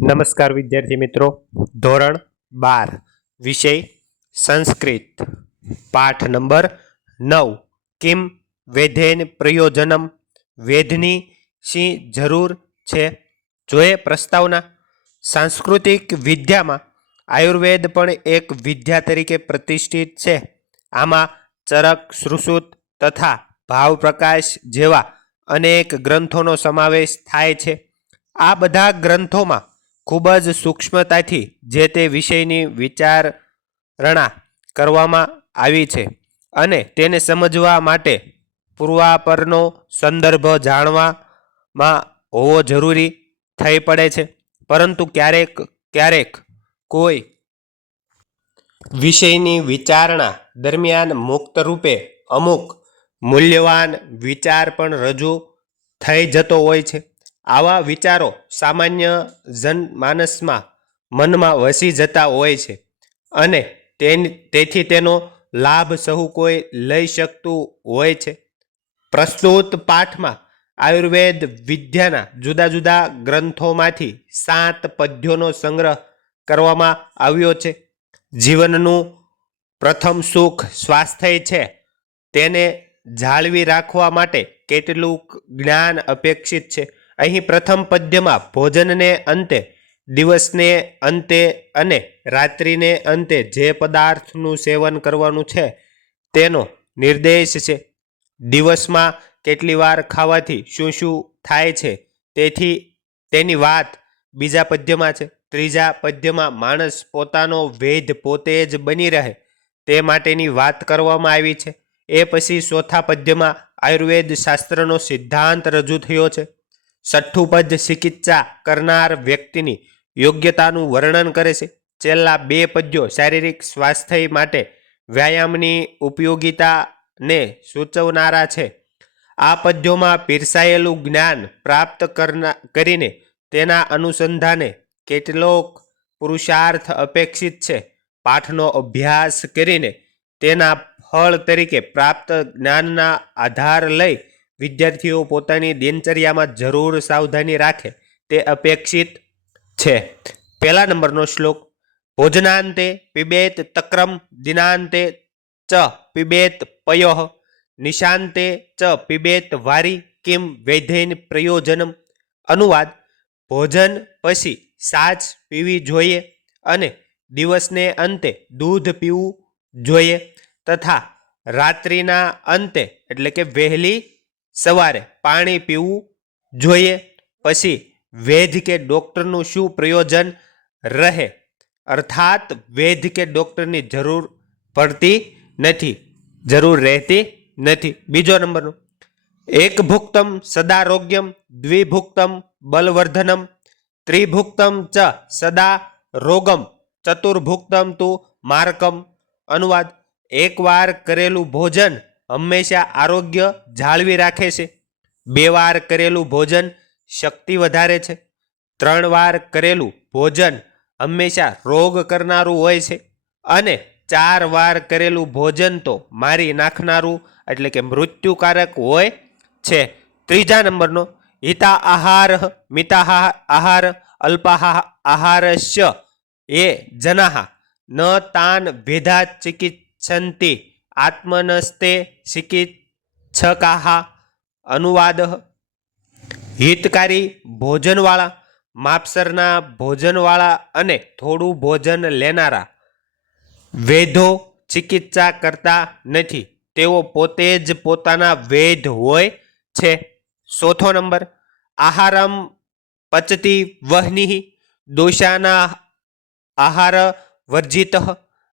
નમસ્કાર વિદ્યાર્થી મિત્રો, ધોરણ 12 વિષય સંસ્કૃત, પાઠ નંબર 9 કિમ વેધેન પ્રયોજનમ, વેધની શી જરૂર છે. જોઈએ પ્રસ્તાવના. સાંસ્કૃતિક વિદ્યામાં આયુર્વેદ પણ એક વિદ્યા તરીકે પ્રતિષ્ઠિત છે. આમાં ચરક, સુશ્રુત તથા ભાવપ્રકાશ જેવા અનેક ગ્રંથોનો સમાવેશ થાય છે. આ બધા ગ્રંથોમાં ખૂબ જ સૂક્ષ્મતાથી જે તે વિષયની વિચારણા કરવામાં આવી છે અને તેને સમજવા માટે પૂર્વાપરનો સંદર્ભ જાણવામાં હોવો જરૂરી થઈ પડે છે. પરંતુ ક્યારેક ક્યારેક કોઈ વિષયની વિચારણા દરમિયાન મુક્ત રૂપે અમુક મૂલ્યવાન વિચાર પણ રજૂ થઈ જતો હોય છે. આવા વિચારો સામાન્ય જનમાનસમાં મનમાં વસી જતા હોય છે અને તેથી તેનો લાભ સહુ કોઈ લઈ શકતું હોય છે. પ્રસ્તુત પાઠમાં આયુર્વેદ વિદ્યાના જુદા જુદા ગ્રંથોમાંથી 7 પદ્યોનો સંગ્રહ કરવામાં આવ્યો છે. જીવનનું પ્રથમ સુખ સ્વાસ્થ્ય છે. તેને જાળવી રાખવા માટે કેટલું જ્ઞાન અપેક્ષિત છે. અહીં પ્રથમ પદ્યમાં ભોજનને અંતે, દિવસને અંતે અને રાત્રિને અંતે જે પદાર્થનું સેવન કરવાનું છે તેનો નિર્દેશ છે. દિવસમાં કેટલી વાર ખાવાથી શું શું થાય છે તેની વાત બીજા પદ્યમાં છે. ત્રીજા પદ્યમાં માણસ પોતાનો વૈદ્ય પોતે જ બની રહે તે માટેની વાત કરવામાં આવી છે. એ પછી ચોથા પદ્યમાં આયુર્વેદ શાસ્ત્રનો સિદ્ધાંત રજૂ થયો છે. છઠ્ઠું પદ ચિકિત્સા કરનાર વ્યક્તિની યોગ્યતાનું વર્ણન કરે છે. છેલ્લા 2 પદ્યો શારીરિક સ્વાસ્થ્ય માટે વ્યાયામની ઉપયોગિતાને સૂચવનારા છે. આ પદ્યોમાં પીરસાયેલું જ્ઞાન પ્રાપ્ત કરીને તેના અનુસંધાને કેટલોક પુરુષાર્થ અપેક્ષિત છે. પાઠનો અભ્યાસ કરીને તેના ફળ તરીકે પ્રાપ્ત જ્ઞાનના આધાર લઈ વિદ્યાર્થીઓ પોતાની દિનચર્યામાં જરૂર સાવધાની રાખે તે અપેક્ષિત છે. પહેલા નંબરનો શ્લોક. ભોજનાંતે પિબેત તક્રમ, દિનાંતે ચ પિબેત પયોઃ, નિશાંતે ચ પિબેત વારી, કિમ વૈધેન પ્રયોજનમ. અનુવાદ. ભોજન પછી છાશ પીવી જોઈએ અને દિવસને અંતે દૂધ પીવું જોઈએ તથા રાત્રિના અંતે એટલે કે વહેલી સવારે પાણી પીવું જોઈએ. પછી વૈદ્ય કે ડૉક્ટરનું શું પ્રયોજન રહે, અર્થાત વૈદ્ય કે ડૉક્ટરની જરૂર રહેતી નથી. બીજો નંબરનો. એક ભુક્તમ સદારોગ્યમ, દ્વિભુક્તમ બલવર્ધનમ, ત્રિભુક્તમ ચ સદા રોગમ, ચતુર્ભુક્તમ તુ મારકમ. અનુવાદ. એકવાર કરેલું ભોજન હંમેશા આરોગ્ય જાળવી રાખે છે. 2 વાર કરેલું ભોજન શક્તિ વધારે છે. 3 વાર કરેલું ભોજન હંમેશા રોગ કરનારું હોય છે અને 4 વાર કરેલું ભોજન તો મારી નાખનારું એટલે કે મૃત્યુકારક હોય છે. ત્રીજા નંબરનો. હિતા આહાર, મિતા આહાર, અલ્પાહાર આહારસ્ય એ જનાઃ ન તાન ભેદા ચિકિત્સન્તિ આત્મનસ્તે ચિકિત્સકાઃ. અનુવાદ. હિતકારી ભોજનવાળા, માપસરના ભોજનવાળા અને થોડું ભોજન લેનારા વૈદ્યો ચિકિત્સા કરતા નથી. તેઓ પોતે જ પોતાના વૈદ્ય હોય છે. ચોથો નંબર. આહારમ પચતી વહ્નિઃ, દોષાના આહાર વર્જિતઃ,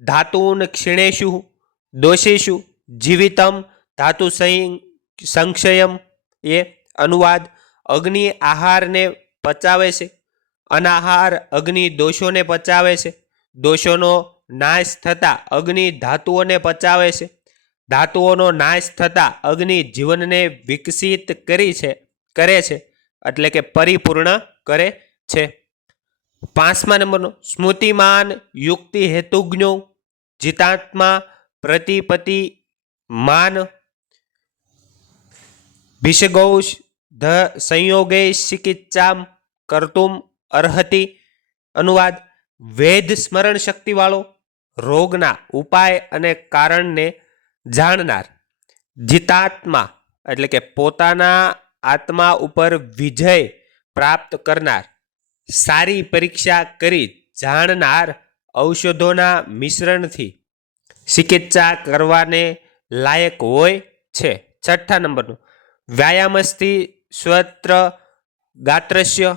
ધાતુન ક્ષીણેષુ દોષેષુ જીવિતમ ધાતુ સંક્ષયમ. એ. અનુવાદ. અગ્નિ આહારને પચાવે છે, અનાહાર અગ્નિ દોષોને પચાવે છે. દોષોનો નાશ થતાં અગ્નિ ધાતુઓને પચાવે છે. ધાતુઓનો નાશ થતાં અગ્નિ જીવનને વિકસિત કરે છે એટલે કે પરિપૂર્ણ કરે છે. 5મા નંબરનો. સ્મૃતિમાન યુક્તિ હેતુજ્ઞો, જીતાત્મા પ્રતિપતિ માન, ભિષગૌષ ધ સંયોગે ચિકિત્સામ કર્તુમ અર્હતિ. અનુવાદ: વેદ સ્મરણ શક્તિવાળો, રોગના ઉપાય અને કારણને જાણનાર, જીતાત્મા એટલે કે પોતાના આત્મા ઉપર વિજય પ્રાપ્ત કરનાર, સારી પરીક્ષા કરી જાણનાર, ઔષધોના મિશ્રણથી ચિકિત્સા કરવાને લાયક હોય છે. 6 નંબરનું, વ્યાયામસ્થી સ્વત્ર ગાત્રસ્ય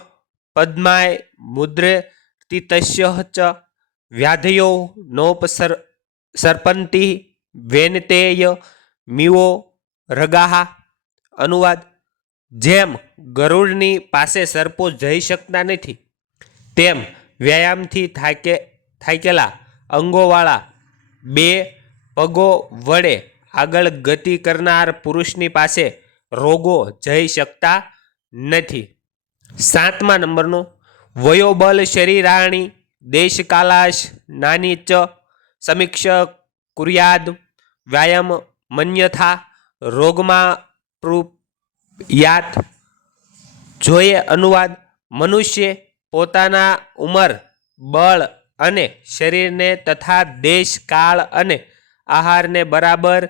પદ્માય મુદ્રતિતસ્ય ચ વ્યાધયો નોપસર્પંતિ વેનતેય મીવો રગાહા. અનુવાદ: જેમ ગરુડની પાસે સર્પો જઈ શકતા નથી, તેમ વ્યાયામથી થાકેલા અંગોવાળા બે પગો વડે આગળ ગતિ કરનાર પુરુષની પાસે રોગો જઈ શકતા નથી. 7મા નંબરનું, વયોબલ શરીરાણી દેશકાલાશ નાની ચ સમીક્ષ કુર્યાદ વ્યાયામ મન્યથા રોગમાં પ્રુયાત. જોઈએ. અનુવાદ: મનુષ્ય પોતાના ઉંમર, બળ અને શરીરને તથા દેશ, કાળ અને આહારને બરાબર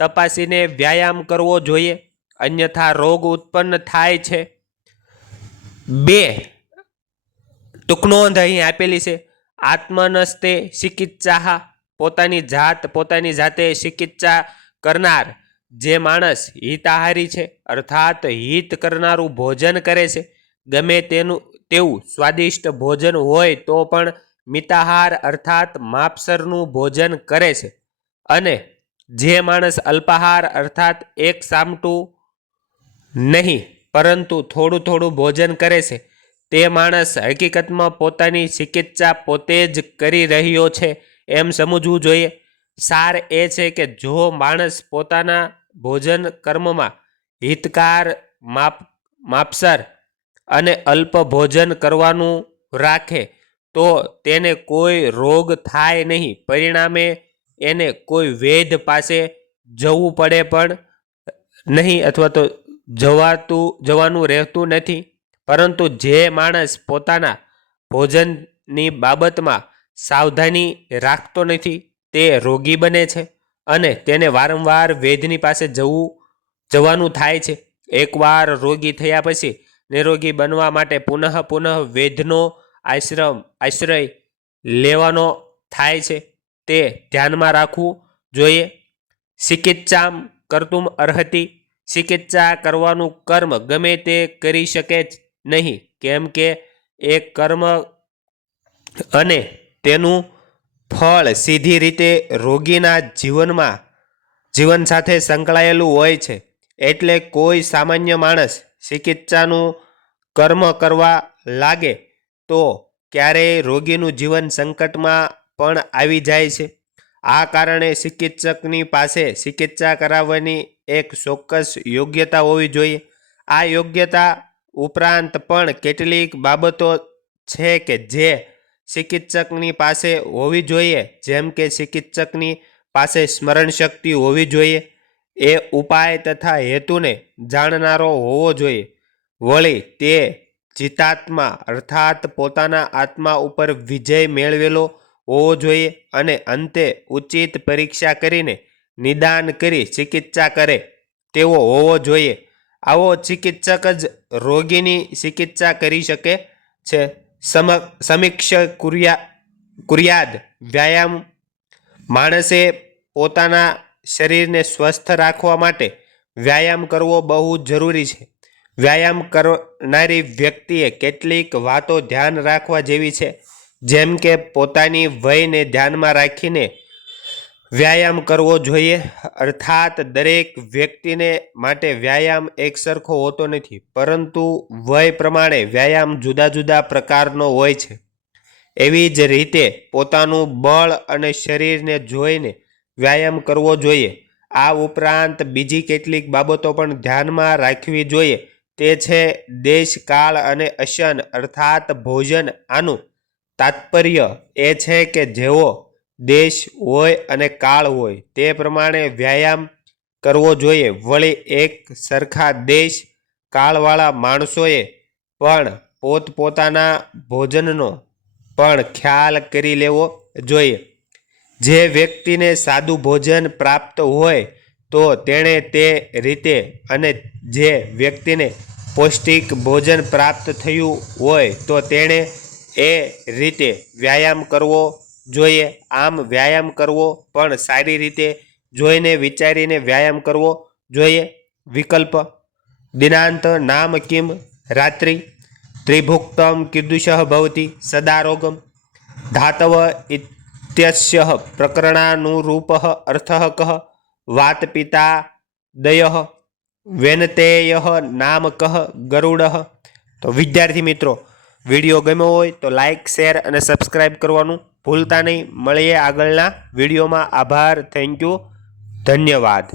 તપાસીને વ્યાયામ કરવો જોઈએ, અન્યથા રોગ ઉત્પન્ન થાય છે. 2 ટૂંકનોંધ અહીં આપેલી છે. આત્મનસ્તે ચિકિત્સા, પોતાની જાતે ચિકિત્સા કરનાર જે માણસ હિતાહારી છે, અર્થાત હિત કરનારું ભોજન કરે છે, ગમે તેવું સ્વાદિષ્ટ ભોજન હોય તો પણ મિતાહાર અર્થાત માપસરનું ભોજન કરે છે, અને જે માણસ અલ્પાહાર અર્થાત એક સામટું નહીં પરંતુ થોડું થોડું ભોજન કરે છે, તે માણસ હકીકતમાં પોતાની ચિકિત્સા પોતે જ કરી રહ્યો છે એમ સમજવું જોઈએ. સાર એ છે કે જો માણસ પોતાના ભોજન કર્મમાં હિતકાર, માપસર અને અલ્પ ભોજન કરવાનું રાખે તો તેને કોઈ રોગ થાય નહીં. પરિણામે એને કોઈ વૈદ પાસે જવું પડે પણ નહીં અથવા તો જવાનું રહેતું નથી. પરંતુ જે માણસ પોતાના ભોજનની બાબતમાં સાવધાની રાખતો નથી તે રોગી બને છે અને તેને વારંવાર વૈદ્યની પાસે જવાનું થાય છે. એકવાર રોગી થયા પછી નિરોગી બનવા માટે પુનઃ વૈદ્યનો આશ્રય લેવાનો થાય છે. તે ધ્યાનમાં રાખવું જોઈએ. ચિકિત્સામ કર્તુમ અર્હતિ, ચિકિત્સા કરવાનું કર્મ ગમે તે કરી શકે નહીં, કેમ કે એ કર્મ અને તેનું ફળ સીધી રીતે રોગીના જીવન સાથે સંકળાયેલું હોય છે. એટલે કોઈ સામાન્ય માણસ ચિકિત્સાનું કર્મ કરવા લાગે તો ક્યારેય રોગીનું જીવન સંકટમાં પણ આવી જાય છે. આ કારણે ચિકિત્સકની પાસે ચિકિત્સા કરાવવાની એક ચોક્કસ યોગ્યતા હોવી જોઈએ. આ યોગ્યતા ઉપરાંત પણ કેટલીક બાબતો છે કે જે ચિકિત્સકની પાસે હોવી જોઈએ, જેમ કે ચિકિત્સકની પાસે સ્મરણ શક્તિ હોવી જોઈએ, એ ઉપાય તથા હેતુને જાણનારો હોવો જોઈએ, વળી તે જીતાત્મા અર્થાત પોતાના આત્મા ઉપર વિજય મેળવેલો હોવો જોઈએ અને અંતે ઉચિત પરીક્ષા કરીને નિદાન કરી ચિકિત્સા કરે તેવો હોવો જોઈએ. આવો ચિકિત્સક જ રોગીની ચિકિત્સા કરી શકે છે. સમીક્ષ કુર્યાદ વ્યાયામ, માણસે પોતાના શરીરને સ્વસ્થ રાખવા માટે વ્યાયામ કરવો બહુ જરૂરી છે. વ્યાયામ કરનારી વ્યક્તિએ કેટલીક વાતો ધ્યાન રાખવા જેવી છે, જેમ કે પોતાની વયને ધ્યાનમાં રાખીને વ્યાયામ કરવો જોઈએ. અર્થાત દરેક વ્યક્તિને માટે વ્યાયામ એકસરખો હોતો નથી, પરંતુ વય પ્રમાણે વ્યાયામ જુદા જુદા પ્રકારનો હોય છે. એવી જ રીતે પોતાનું બળ અને શરીરને જોઈને વ્યાયામ કરવો જોઈએ. આ ઉપરાંત બીજી કેટલીક બાબતો પણ ધ્યાનમાં રાખવી જોઈએ. તે છે દેશ, કાળ અને અશન અર્થાત ભોજન. આનું તાત્પર્ય એ છે કે જેવો દેશ હોય અને કાળ હોય તે પ્રમાણે વ્યાયામ કરવો જોઈએ. વળી એક સરખા દેશ કાળવાળા માણસોએ પણ પોતપોતાના ભોજનનો પણ ખ્યાલ કરી લેવો જોઈએ. જે વ્યક્તિને સાદું ભોજન પ્રાપ્ત હોય તો તેણે તે રીતે અને જે વ્યક્તિને પૌષ્ટિક ભોજન પ્રાપ્ત થયું હોય તો તેણે એ રીતે વ્યાયામ કરવો જોઈએ. આમ વ્યાયામ કરવો પણ સારી રીતે જોઈને વિચારીને વ્યાયામ કરવો જોઈએ. વિકલ્પ દિનાંત નામ કિમ રાત્રિ ત્રિભુક્તમ કીદૃશઃ ભવતી સદારોગમ ધાતવ ઇત્યસ્ય પ્રકરણાનુરૂપઃ અર્થઃ કઃ વાતપિતા દયઃ વેનતેયઃ નામ કઃ ગરુડઃ. તો વિદ્યાર્થી મિત્રો, વિડીયો ગમ્યો હોય તો લાઇક, શેર અને સબસ્ક્રાઇબ કરવાનું ભૂલતા નહીં. મળીએ આગળના વિડીયોમાં. આભાર. Thank you. ધન્યવાદ.